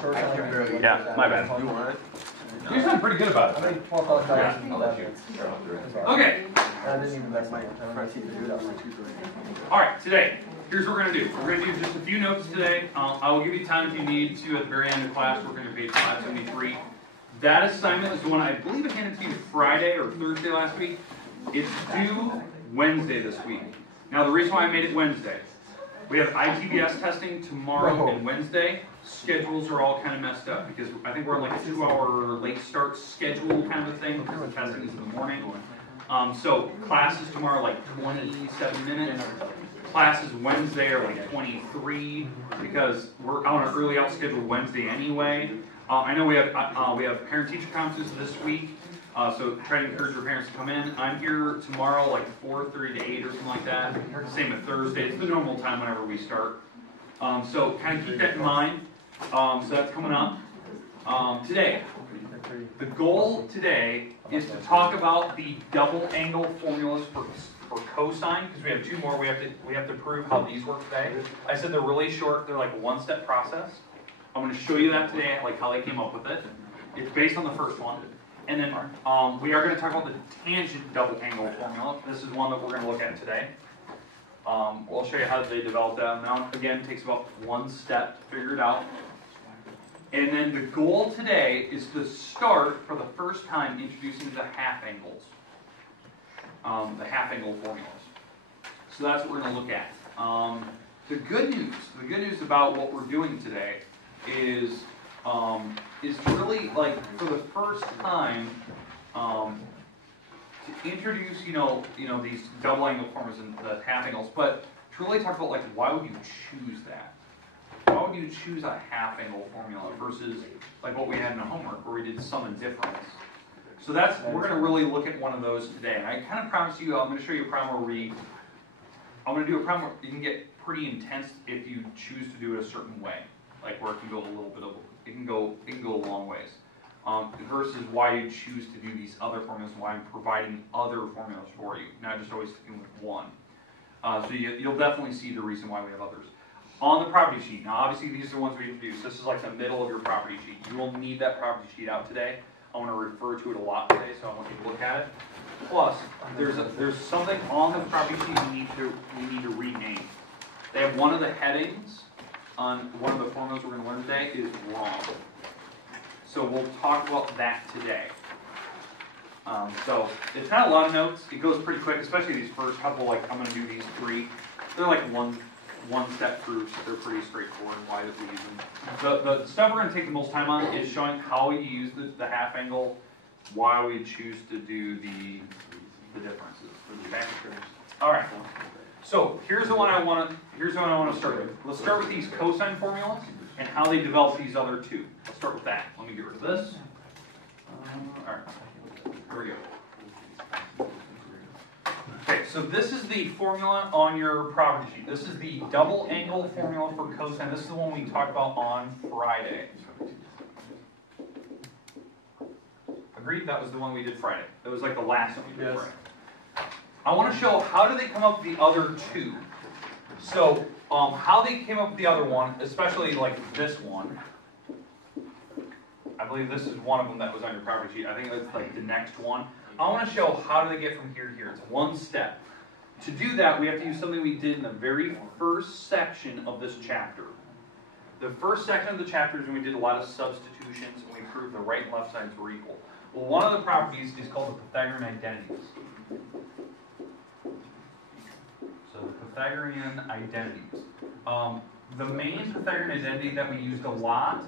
Yeah, my bad. You want it? You sound pretty good about it. Okay. Alright, today, here's what we're going to do. We're going to do just a few notes today. I will give you time if you need to at the very end of class. We're going to page 573. That assignment is the one I believe I handed to you Friday or Thursday last week. It's due Wednesday this week. Now, the reason why I made it Wednesday, we have ITBS testing tomorrow and Wednesday. Schedules are all kind of messed up because I think we're on like a 2-hour late start schedule kind of a thing because the testing is in the morning. So classes tomorrow like 27 minutes. Classes Wednesday are like 23 because we're on an early out schedule Wednesday anyway. I know we have parent-teacher conferences this week, so try to encourage your parents to come in. I'm here tomorrow like 4:30 to 8 or something like that. Same with Thursday. It's the normal time whenever we start. So kind of keep that in mind. So that's coming up. Today, the goal today is to talk about the double angle formulas for cosine, because we have two more. We have to prove how these work today. I said they're really short. They're like a one-step process. I'm going to show you that today, like how they came up with it. It's based on the first one. And then we are going to talk about the tangent double angle formula. This is one that we're going to look at today. We'll show you how they developed that. Now, again, it takes about one step to figure it out. And then the goal today is to start, for the first time, introducing the half angles. The half angle formulas. So that's what we're going to look at. The good news about what we're doing today is really, like, for the first time, to introduce, these double angle formulas and the half angles, but to really talk about, like, why would you choose that? Why would you choose a half angle formula versus, like, what we had in the homework where we did sum and difference? So we're going to really look at one of those today. And I kind of promise you, I'm going to show you a problem where I'm going to do a problem where you can get pretty intense if you choose to do it a certain way. Like where it can go a little bit of, it can go a long ways. Versus why you choose to do these other formulas and why I'm providing other formulas for you, not just always sticking with one. So you'll definitely see the reason why we have others. On the property sheet, now obviously these are the ones we introduced. This is like the middle of your property sheet. You will need that property sheet out today. I want to refer to it a lot today, so I want you to look at it. Plus, there's something on the property sheet we need to rename. They have one of the headings on one of the formulas we're going to learn today is wrong. So we'll talk about that today. So it's kind of a lot of notes. It goes pretty quick, especially these first couple. Like I'm going to do these three. They're like one-step proofs. They're pretty straightforward. Why that we use them. The stuff we're going to take the most time on is showing how we use the half angle, why we choose to do the differences. Okay. All right. So here's the one I want to start with. Let's start with these cosine formulas and how they develop these other two. Let's start with that. Let me get rid of this. All right. Here we go. Okay, so this is the formula on your property sheet. This is the double angle formula for cosine. This is the one we talked about on Friday. Agreed? That was the one we did Friday. That was like the last one we did Friday. I want to show how do they come up with the other two. So how they came up with the other one, especially like this one. I believe this is one of them that was on your property sheet. I think it's like the next one. I want to show how do they get from here to here. It's one step. To do that, we have to use something we did in the very first section of this chapter. The first section of the chapter is when we did a lot of substitutions and we proved the right and left sides were equal. Well, one of the properties is called the Pythagorean identities. So the Pythagorean identities. The main Pythagorean identity that we used a lot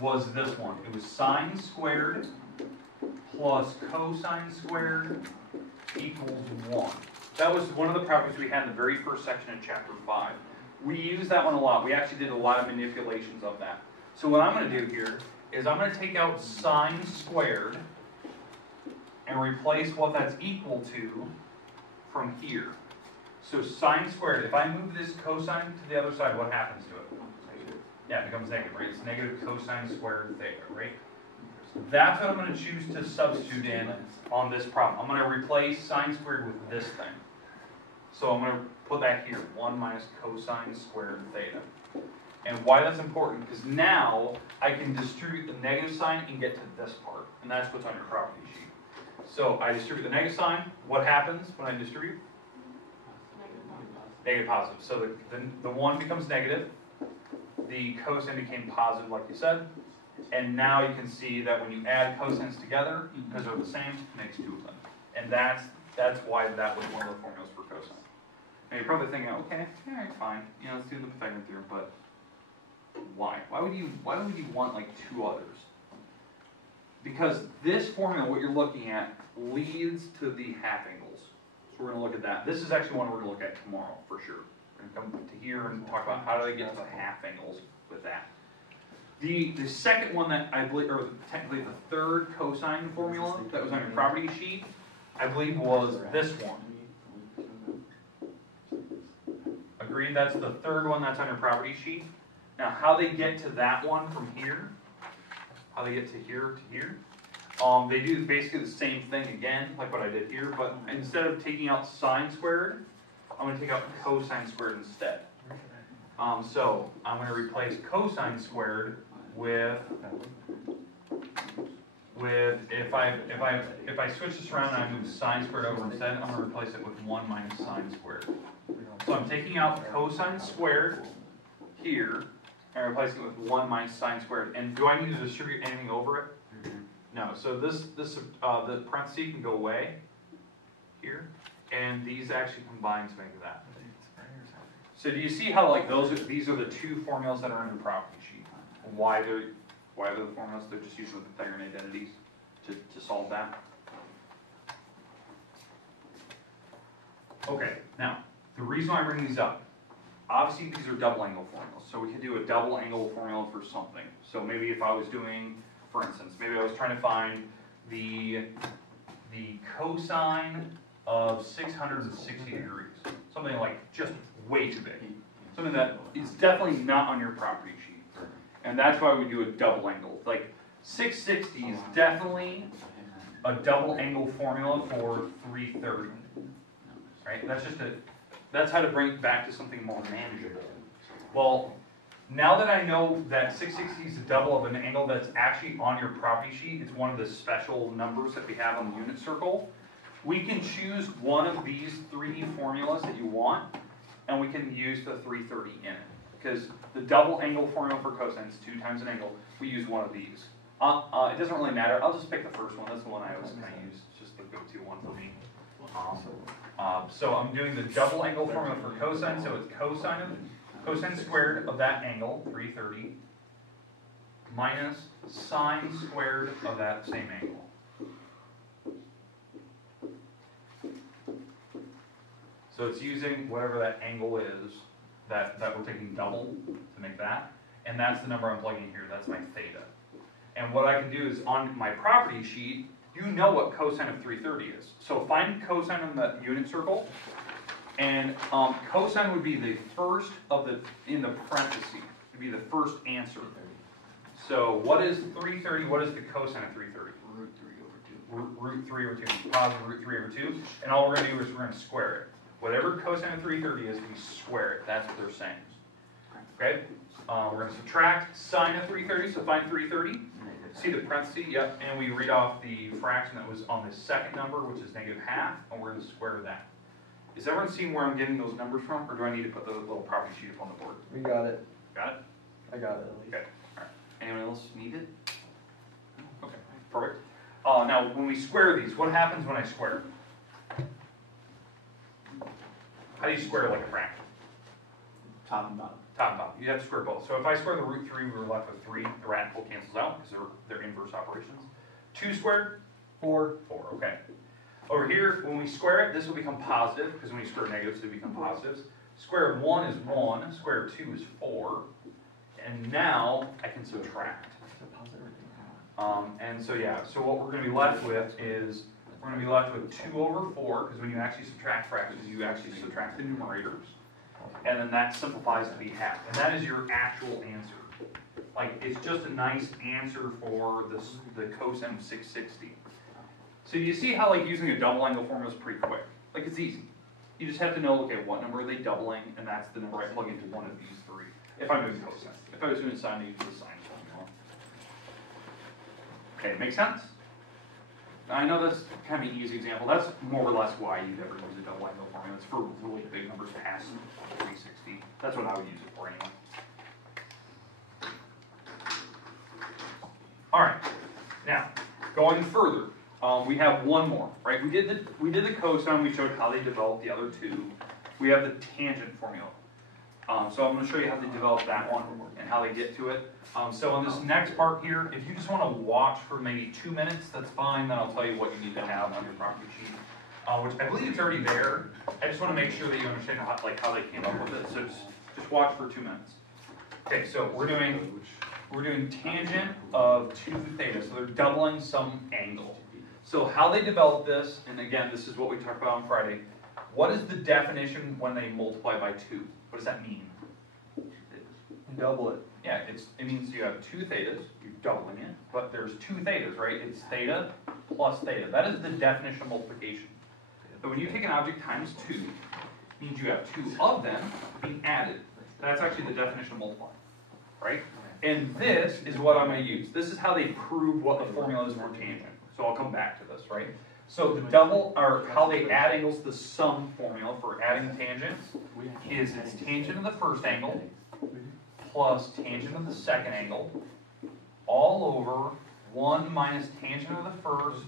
was this one. It was sine squared plus cosine squared equals 1. That was one of the properties we had in the very first section of chapter 5. We used that one a lot. We actually did a lot of manipulations of that. So what I'm going to do here is I'm going to take out sine squared and replace what that's equal to from here. So sine squared, if I move this cosine to the other side, what happens to it? Yeah, it becomes negative, right? It's negative cosine squared theta, right? That's what I'm going to choose to substitute in on this problem. I'm going to replace sine squared with this thing. So I'm going to put that here, 1 minus cosine squared theta. And why that's important, because now I can distribute the negative sign and get to this part, and that's what's on your property sheet. So I distribute the negative sign. What happens when I distribute? Negative positive. So the 1 becomes negative. The cosine became positive, like you said. And now you can see that when you add cosines together, because they're the same, it makes 2 of them. And that's why that was one of the formulas for cosine. Now you're probably thinking, okay, all right, fine. You know, let's do the Pythagorean theorem, but why? Why would you want like 2 others? Because this formula, what you're looking at, leads to the half angles. So we're going to look at that. This is actually one we're going to look at tomorrow for sure. We're going to come to here and talk about how do they get to the half angles with that. The second one that I believe, or technically the third cosine formula that was on your property sheet, I believe was this one. Agreed? That's the third one that's on your property sheet. Now, how they get to that one from here, how they get to here, they do basically the same thing again, like what I did here, but instead of taking out sine squared, I'm going to take out cosine squared instead. So I'm going to replace cosine squared with if I switch this around and I move sine squared over instead, I'm going to replace it with 1 minus sine squared. So I'm taking out cosine squared here and replacing it with 1 minus sine squared. And do I need to distribute anything over it? No. So the parenthesis can go away here, and these actually combine to make that. So do you see how like these are the 2 formulas that are on your property sheet? Why they're the formulas? They're just using the Pythagorean identities to solve that. Okay, now the reason why I bring these up, obviously these are double angle formulas, so we could do a double angle formula for something. So maybe if I was doing, for instance, maybe I was trying to find the cosine of 660 degrees, something like just way too big, something that is definitely not on your property sheet, and that's why we do a double angle. Like 660 is definitely a double angle formula for 330, right? That's how to bring it back to something more manageable. Well, now that I know that 660 is a double of an angle that's actually on your property sheet, it's one of the special numbers that we have on the unit circle, we can choose one of these 3 formulas that you want, and we can use the 330 in it. Because the double angle formula for cosine is 2 times an angle, we use one of these. It doesn't really matter, I'll just pick the first one, that's the one I always kind of use, it's just the go-to one for me. So I'm doing the double angle formula for cosine, so it's cosine squared of that angle, 330, minus sine squared of that same angle. So it's using whatever that angle is that we're taking double to make that, and that's the number I'm plugging in here, that's my theta. And what I can do is on my property sheet, you know what cosine of 330 is. So find cosine in the unit circle, and cosine would be the first in the parentheses. It would be the first answer. So what is 330? What is the cosine of 330? Root 3 over 2. Positive root 3 over 2. And all we're going to do is we're going to square it. Whatever cosine of 330 is, we square it. That's what they're saying. Okay? We're going to subtract sine of 330, so find 330. See the parenthesis? Yep. And we read off the fraction that was on the second number, which is -1/2, and we're going to square that. Is everyone seeing where I'm getting those numbers from, or do I need to put the little property sheet up on the board? We got it. Got it? I got it. Okay. All right. Anyone else need it? Okay. Perfect. Now, when we square these, what happens when I square? How do you square like a fraction? Top and bottom. Top and bottom. You have to square both. So if I square the root 3, we're left with 3. The radical cancels out because they're inverse operations. 2 squared? 4. 4. Okay. Over here, when we square it, this will become positive because when you square negatives, they become positives. Square root of 1 is 1. Square root of 2 is 4. And now I can subtract. And so yeah, so what we're going to be left with is we're going to be left with 2 over 4 because when you actually subtract fractions, you actually subtract the numerators. And then that simplifies to be half. And that is your actual answer. Like, it's just a nice answer for the cosine of 660. So you see how like using a double angle formula is pretty quick. Like, it's easy. You just have to know, okay, what number are they doubling, and that's the number I plug into one of these 3. if I'm doing cosine. If I was doing sine, I use the sine formula. Okay, make sense? I know that's kind of an easy example. That's more or less why you'd ever use a double angle formula. It's for really big numbers past 360. That's what I would use it for anyway. All right. Now, going further, we have one more, right? We did the cosine. We showed how they developed the other two. We have the tangent formula. So I'm going to show you how they develop that one and how they get to it. So on this next part here, if you just want to watch for maybe 2 minutes, that's fine. Then I'll tell you what you need to have on your property sheet, which I believe it's already there. I just want to make sure that you understand how they came up with it. So just watch for 2 minutes. Okay, so we're doing tangent of 2 theta. So they're doubling some angle. So how they develop this, and again, this is what we talked about on Friday. What is the definition when they multiply by 2? What does that mean? You double it. Yeah, it means you have 2 thetas, you're doubling it, but there's 2 thetas, right? It's theta plus theta. That is the definition of multiplication. So when you take an object times 2, it means you have 2 of them being added. That's actually the definition of multiplying, right? And this is what I'm going to use. This is how they prove what the formula is for tangent. So I'll come back to this, right? So the double, or how they add angles, the sum formula for adding tangents is it's tangent of the first angle plus tangent of the second angle all over 1 minus tangent of the first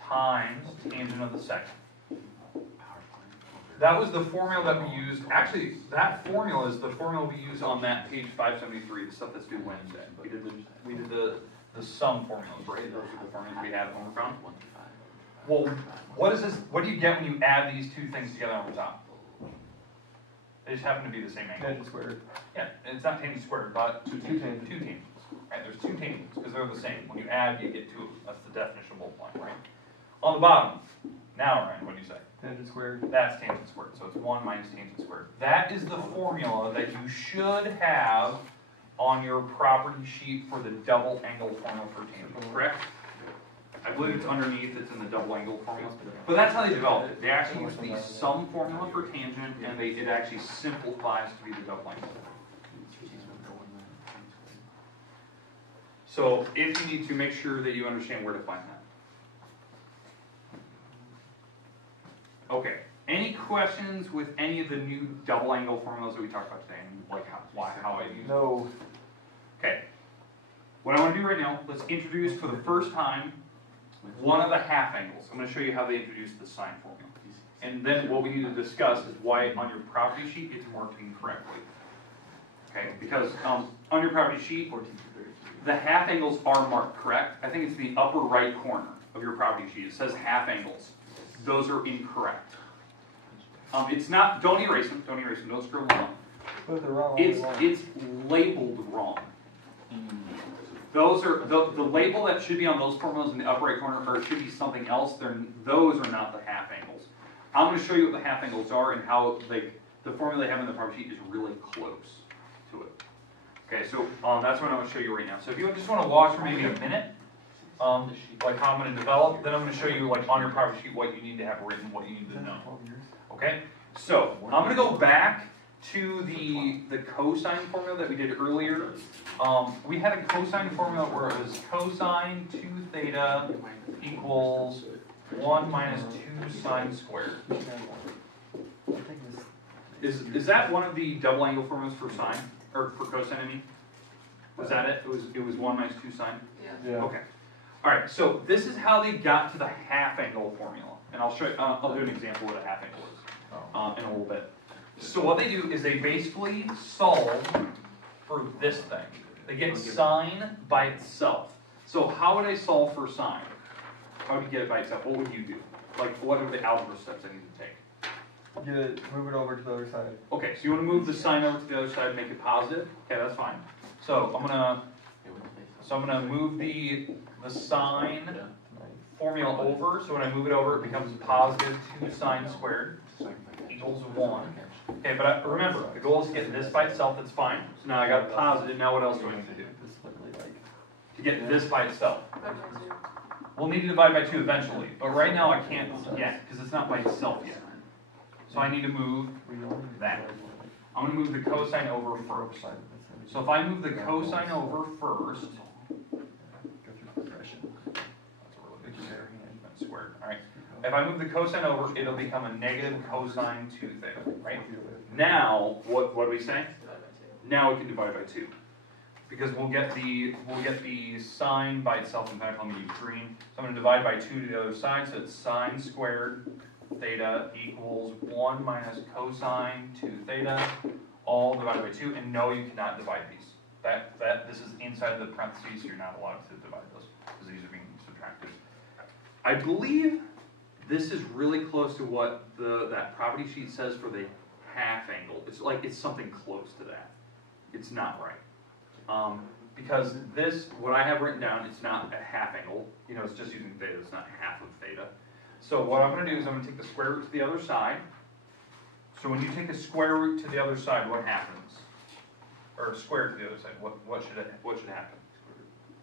times tangent of the second. That was the formula that we used. Actually, that formula is the formula we use on that page 573, the stuff that's due Wednesday. We did the sum formulas, right? Those are the formulas we had when we're from. Well, what is this? What do you get when you add these 2 things together on the top? They just happen to be the same angle. Tangent squared. Yeah, it's not tangent squared, but 2 tangents. 2 tangents. Right? There's 2 tangents because they're the same. When you add, you get 2 of them. That's the definition of multiplying, right? On the bottom, now, Ryan, what do you say? Tangent squared. That's tangent squared. So it's 1 minus tangent squared. That is the formula that you should have on your property sheet for the double angle formula for tangent, correct? I believe it's underneath, it's in the double angle formula. But that's how they developed it. They actually use the sum formula for tangent, and it actually simplifies to be the double angle. So if you need to, make sure that you understand where to find that. Okay. Any questions with any of the new double angle formulas that we talked about today? And like how I use them? No. Okay. What I want to do right now, let's introduce for the first time one of the half angles. I'm going to show you how they introduce the sine formula. And then what we need to discuss is why on your property sheet it's marked incorrectly. Okay, because on your property sheet, the half angles are marked correct. I think it's the upper right corner of your property sheet. It says half angles. Those are incorrect. It's not, don't erase them, don't scroll them up. But they're wrong. It's labeled wrong. Those are, the label that should be on those formulas in the upper right corner, or it should be something else, those are not the half angles. I'm going to show you what the half angles are and how the formula they have in the property sheet is really close to it. Okay, so that's what I'm going to show you right now. So if you just want to watch for maybe a minute, like how I'm going to develop, then I'm going to show you like on your property sheet what you need to have written, what you need to know. Okay, so I'm going to go back to the cosine formula that we did earlier. We had a cosine formula where it was cosine 2 theta equals 1 minus 2 sine squared. Is that one of the double angle formulas for sine, or for cosine, I mean? Was that it? It was 1 minus 2 sine? Yeah. Okay. All right, so this is how they got to the half angle formula. And I'll show you, I'll do an example of what a half angle is in a little bit. So what they do is they basically solve for this thing. They get sine by itself. So how would I solve for sine? How would you get it by itself? What would you do? Like, what are the algebra steps I need to take? Move it over to the other side. Okay, so you want to move the sine over to the other side and make it positive? Okay, that's fine. So I'm gonna move the sine formula over. So when I move it over, it becomes positive 2 sine squared equals 1. Okay, but remember, the goal is to get this by itself, that's fine. So now I got positive, now what else do I need to do? To get this by itself. We'll need to divide by 2 eventually, but right now I can't yet, because it's not by itself yet. So I need to move that. I'm going to move the cosine over first. So if I move the cosine over first, Go through progression. that's a really big squared. All right. If I move the cosine over, it'll become a negative cosine 2 theta, right? Now, what do we say? Now we can divide by 2. Because we'll get the sine by itself. In fact, I'm going to use green. So I'm going to divide by 2 to the other side. So it's sine squared theta equals 1 minus cosine 2 theta, all divided by 2. And no, you cannot divide these. This is inside the parentheses, so you're not allowed to divide those because these are being subtracted. I believe this is really close to what that property sheet says for the half angle. It's something close to that. It's not right. Because this, what I have written down, it's not a half angle. You know, it's just using theta. It's not half of theta. So what I'm going to do is I'm going to take the square root to the other side. So when you take the square root to the other side, what happens? Or square to the other side, what should happen?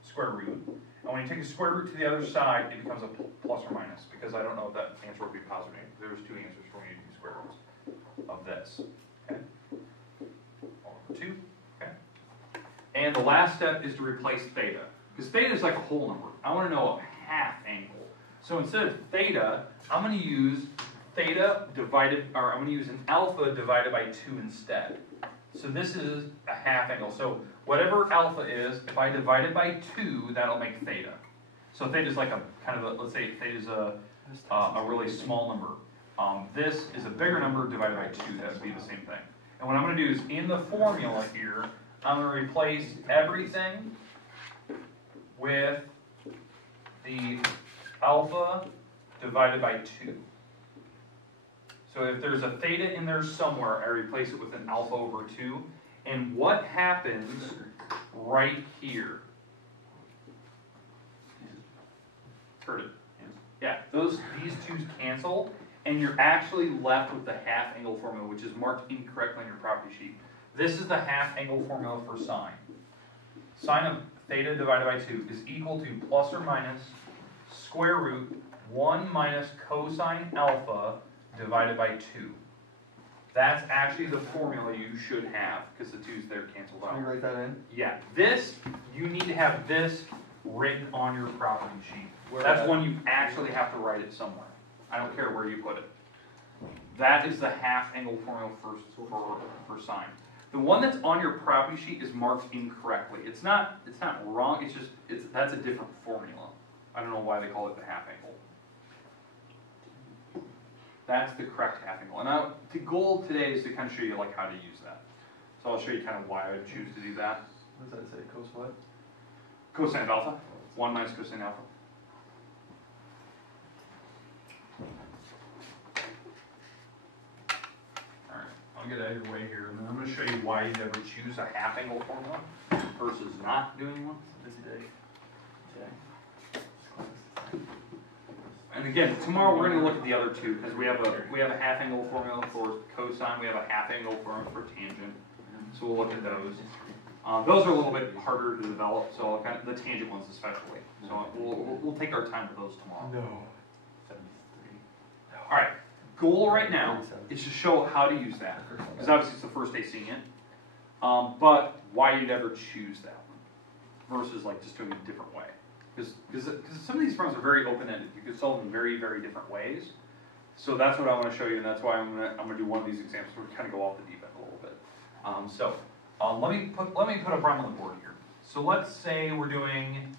Square root. And when you take the square root to the other side, it becomes a plus or minus, because I don't know if that answer would be positive. There's 2 answers for when you do square roots of this. Okay? All over 2. Okay? And the last step is to replace theta, because theta is like a whole number. I want to know a half angle. So instead of theta, I'm going to use theta divided, or I'm going to use an alpha divided by 2 instead. So this is a half angle. So whatever alpha is, if I divide it by 2, that'll make theta. So theta is like a kind of a, let's say theta is a really small number. This is a bigger number divided by 2. That would be the same thing. And what I'm going to do is in the formula here, I'm going to replace everything with the alpha divided by 2. So if there's a theta in there somewhere, I replace it with an alpha over 2. And what happens right here? Heard it? Yeah, these 2's cancel, and you're actually left with the half angle formula, which is marked incorrectly on your property sheet. This is the half angle formula for sine. Sine of theta divided by 2 is equal to plus or minus square root 1 minus cosine alpha divided by 2. That's actually the formula you should have, because the 2's there canceled out. Can you write that in? Yeah, you need to have this written on your property sheet. Where That's at? one you actually have to write it somewhere. I don't care where you put it. That is the half angle formula for sine. The one that's on your property sheet is marked incorrectly. It's not wrong. That's a different formula. I don't know why they call it the half angle. That's the correct half angle. And now, the goal today is to kind of show you like how to use that. So I'll show you kind of why I would choose to do that. What does that say? Cos what? Cosine of alpha. 1 minus cosine alpha. Alright, I'll get out of your way here, and then I'm going to show you why you never choose a half angle formula versus not doing one. Busy day. And again, tomorrow we're going to look at the other 2, because we have a half angle formula for cosine, we have a half angle formula for tangent. So we'll look at those. Those are a little bit harder to develop, so kind of the tangent ones especially. So we'll take our time with those tomorrow. No. All right. Goal right now is to show how to use that, because obviously it's the first day seeing it. But why you never choose that one versus like just doing it a different way. Because some of these problems are very open-ended. You can solve them in very, very different ways. So that's what I want to show you, and that's why I'm gonna do one of these examples where we kind of go off the deep end a little bit. Let me put a problem on the board here. So let's say we're doing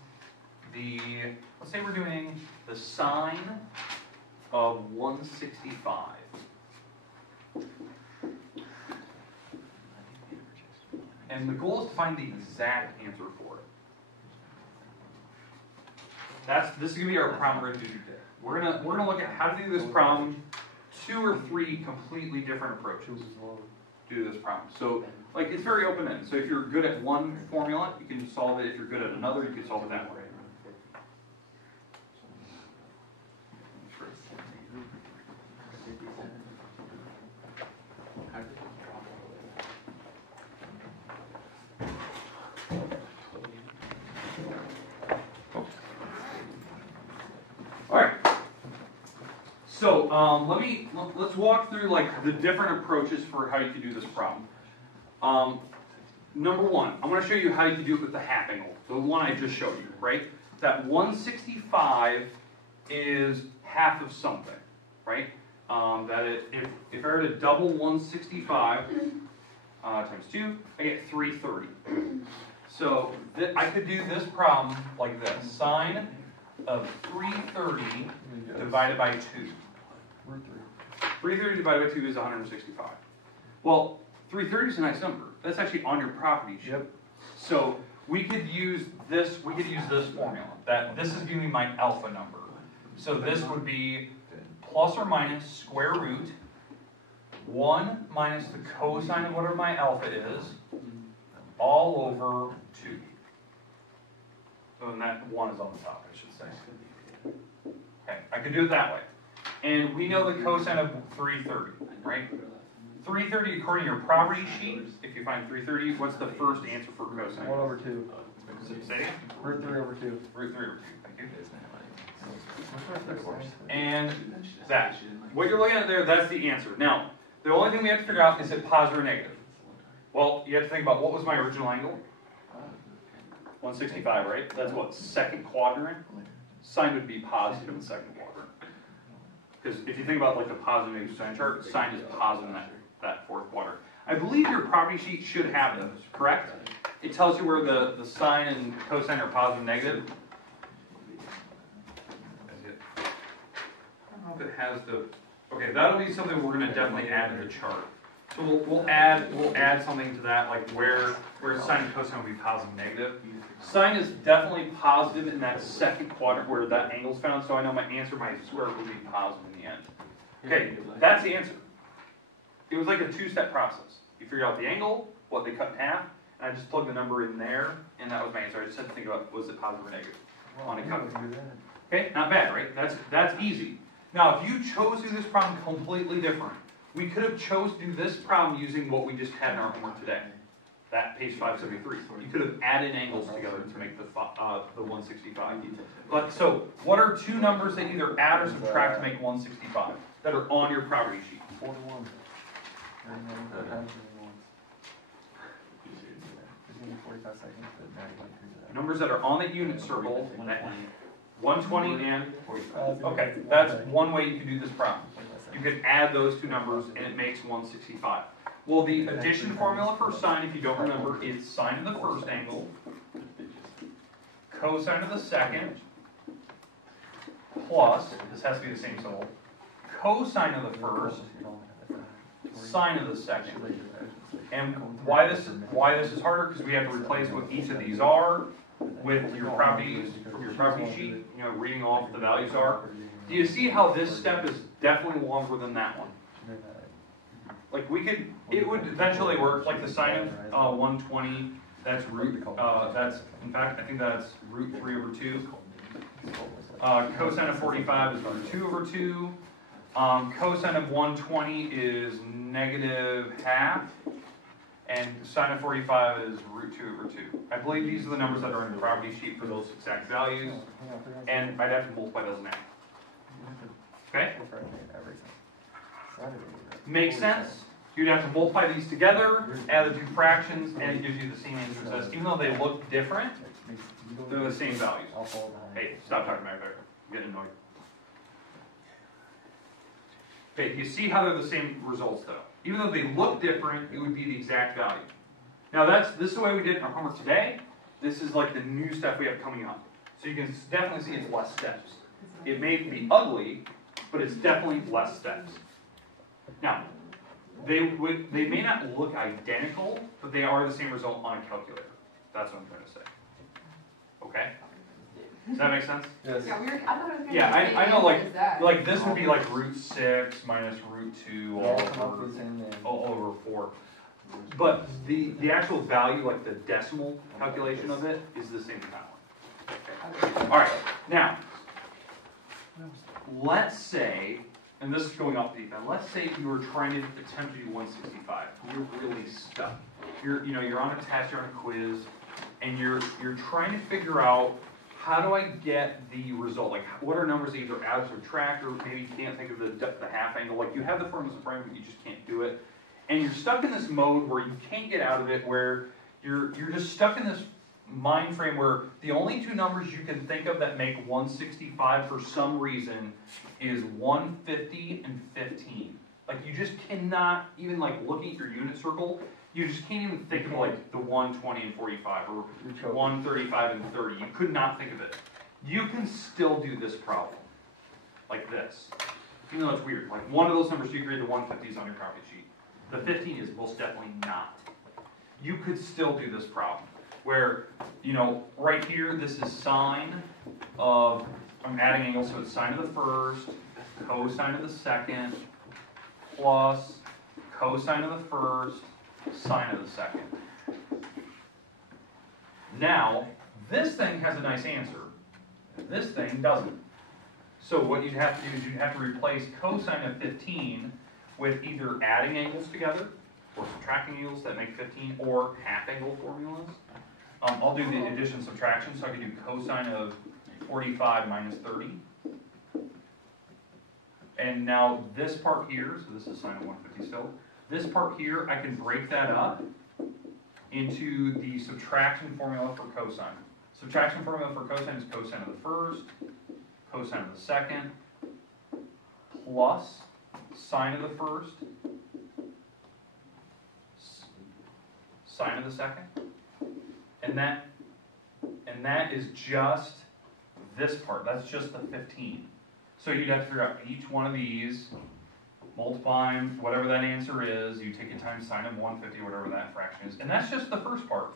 the sine of 165. And the goal is to find the exact answer for it. This is gonna be our problem we're gonna do today. We're gonna look at how to do this problem, 2 or 3 completely different approaches to do this problem. So like it's very open-ended. So if you're good at one formula, you can solve it. If you're good at another, you can solve it that way. So let's walk through like the different approaches for how you can do this problem. Number one, I want to show you how you can do it with the half angle, the one I just showed you, right? That 165 is half of something, right? If I were to double 165 times 2, I get 330. So I could do this problem like this. Sine of 330 divided by 2. Root 330 divided by 2 is 165. Well, 330 is a nice number. That's actually on your property sheet. Yep. So we could use this formula. That this is giving me my alpha number. So this would be plus or minus square root 1 minus the cosine of whatever my alpha is, all over 2. So then that 1 is on the top, I should say. Okay, I could do it that way. And we know the cosine of 330, right? 330, according to your property sheet, if you find 330, what's the first answer for cosine? 1 over 2. Say it. Root 3 over 2. Root 3 over 2, thank you. And that. What you're looking at there, that's the answer. Now, the only thing we have to figure out is it positive or negative. Well, you have to think about what was my original angle? 165, right? That's what, second quadrant? Sine would be positive in the second quadrant. Because if you think about like the positive negative sine chart, sine is positive in that fourth quadrant. I believe your property sheet should have those, correct? It tells you where the sine and cosine are positive and negative. I don't know if it has the. Okay, that'll be something we're going to definitely add to the chart. So we'll add something to that, like where sine and cosine will be positive and negative. Sine is definitely positive in that second quadrant where that angle's found, so I know my answer, my square root will be positive in the end. Okay, that's the answer. It was like a two-step process. You figure out the angle, what they cut in half, and I just plugged the number in there, and that was my answer. I just had to think about, was it positive or negative on a calculator. Okay, not bad, right? That's easy. Now, if you chose to do this problem completely different, we could have chose to do this problem using what we just had in our homework today. That page 573. You could have added angles together to make the 165. But so, what are two numbers that either add or subtract to make 165 that are on your property sheet? 4 to 1. Numbers that are on the unit circle, 120 and 45. Okay, that's one way you can do this problem. You could add those two numbers and it makes 165. Well, the addition formula for sine, if you don't remember, is sine of the first angle, cosine of the second, plus, this has to be the same symbol, cosine of the first, sine of the second. And why this is harder, because we have to replace what each of these are with your properties from your property sheet, reading off what the values are. Do you see how this step is definitely longer than that one? Like it would eventually work, like the sine of 120, that's in fact, I think that's root 3 over 2. Cosine of 45 is root 2 over 2. Cosine of 120 is negative half. And sine of 45 is root 2 over 2. I believe these are the numbers that are in the property sheet for those exact values. And I'd have to multiply those now. Okay? Makes sense? You'd have to multiply these together, add the two fractions, and it gives you the same answer as this. Even though they look different, they're the same values. Hey, stop talking about it. I'm getting annoyed. Okay, you see how they're the same results though. Even though they look different, it would be the exact value. Now this is the way we did in our homework today. This is like the new stuff we have coming up. So you can definitely see it's less steps. It may be ugly, but it's definitely less steps. Now, they may not look identical, but they are the same result on a calculator. That's what I'm trying to say. Okay? Does that make sense? Yes. Yeah, I thought it was Yeah, I know, like this would be like root 6 minus root 2 all over 4. But the actual value, like the decimal calculation of it, is the same as that one. Okay. All right. Now, let's say, and this is going off deep end. Let's say you were trying to attempt to do 165. You're really stuck. You're on a test, you're on a quiz, and you're trying to figure out, how do I get the result? Like, what are numbers that either add or subtract, or maybe you can't think of the half angle. Like, you have the formulas in front of you, but you just can't do it. And you're stuck in this mode where you can't get out of it, where you're just stuck in this mind frame where the only two numbers you can think of that make 165 for some reason is 150 and 15. Like you just cannot, even like looking at your unit circle, you just can't even think of like the 120 and 45 or 135 and 30. You could not think of it. You can still do this problem, like this. Even though it's weird. Like one of those numbers you agree the 150 is on your property sheet. The 15 is most definitely not. You could still do this problem. Where, you know, right here, this is sine of, I'm adding angles, so it's sine of the first, cosine of the second, plus cosine of the first, sine of the second. Now, this thing has a nice answer. This thing doesn't. So what you'd have to do is you'd have to replace cosine of 15 with either adding angles together, or subtracting angles that make 15, or half angle formulas. I'll do the addition subtraction, so I can do cosine of 45 minus 30. And now this part here, so this is sine of 150 still, this part here, I can break that up into the subtraction formula for cosine. Subtraction formula for cosine is cosine of the first, cosine of the second, plus sine of the first, sine of the second. And that is just this part. That's just the 15. So you'd have to figure out each one of these, multiplying whatever that answer is. You take it times sine of 150, whatever that fraction is. And that's just the first part.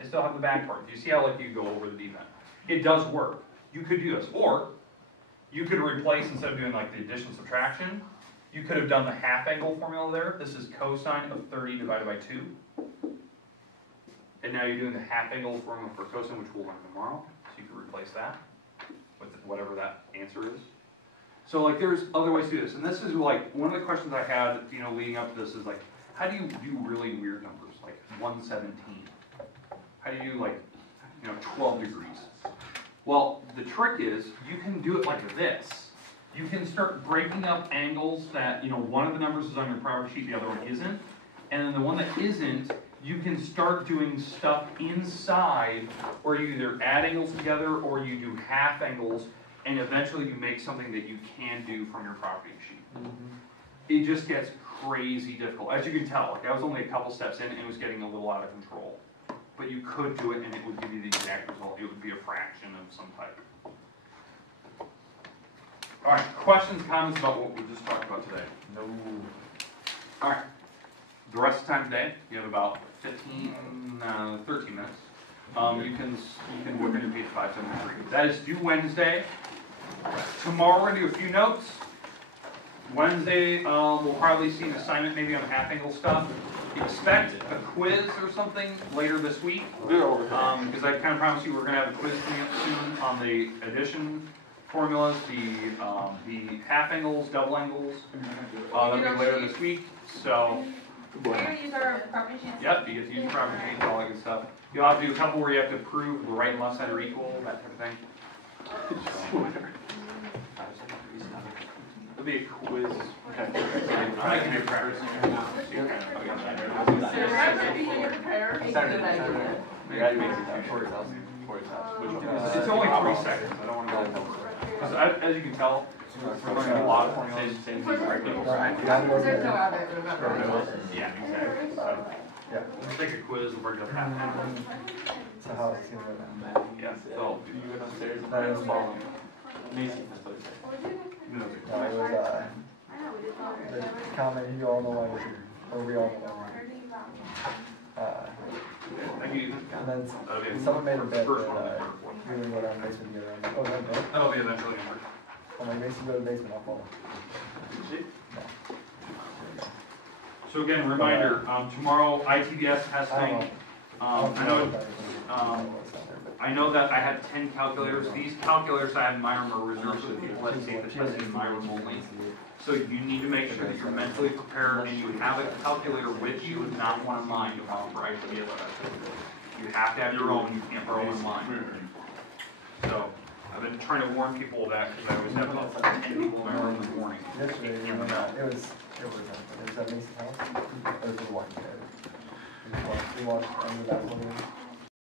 I still have the back part. You see how like you go over the deep end? It does work. You could do this. Or you could replace, instead of doing like the addition subtraction, you could have done the half angle formula there. This is cosine of 30 divided by 2. And now you're doing the half angle formula for cosine, which we'll learn tomorrow. So you can replace that with whatever that answer is. So like there's other ways to do this. And this is like one of the questions I had, you know, leading up to this is like, how do you do really weird numbers, like 117? How do you do like, you know, 12 degrees? Well, the trick is you can do it like this. You can start breaking up angles that, you know, one of the numbers is on your property sheet, the other one isn't. And then the one that isn't, you can start doing stuff inside where you either add angles together or you do half angles, and eventually you make something that you can do from your property sheet. It just gets crazy difficult. As you can tell, like I was only a couple steps in and it was getting a little out of control. But you could do it and it would give you the exact result. It would be a fraction of some type. All right, questions, comments about what we just talked about today? No. All right. The rest of the time today, you have about 13 minutes. You can work into page 573. That is due Wednesday. Tomorrow we're going to do a few notes. Wednesday, we'll probably see an assignment maybe on the half angle stuff. Expect a quiz or something later this week. Because I kind of promised you we're going to have a quiz coming up soon on the addition formulas, the half angles, double angles. That'll be later this week. So. We're going to use our property sheets. Yep, you get to use property sheets, all that good stuff. You'll have to do a couple where you have to prove the right and left side are equal, that type of thing. It'll be a quiz. Okay. I can be a practice. It's only 3 seconds. I don't want to go over. Because as you can tell, we're learning a lot of formulas. Same thing right now. Yeah, exactly. So, Yeah. let's take a quiz and break it up half. So how it's gonna go down. Yeah, so You went upstairs and That is following. Amazing, that's what it said. No, it was the comment you all know why we're here, or we all know why we're here. thank you. And then someone made a bet that we would go down the basement together. I'm like, oh, no, no. That'll be eventually numbered. I'm like, Mason, go to the basement, I'll follow. So again, reminder, tomorrow ITBS testing. I know that I had 10 calculators. These calculators I have in my room are reserved for the people that take the testing in my room only. So you need to make sure that you're mentally prepared and you have a calculator with you, not one of mine for ITBS. You have to have your own, you can't borrow one of mine. So I've been trying to warn people of that because I always have about 10 people in my room in the morning. Yesterday, it was It was that Mason House? Or was it one? We watched any of that one.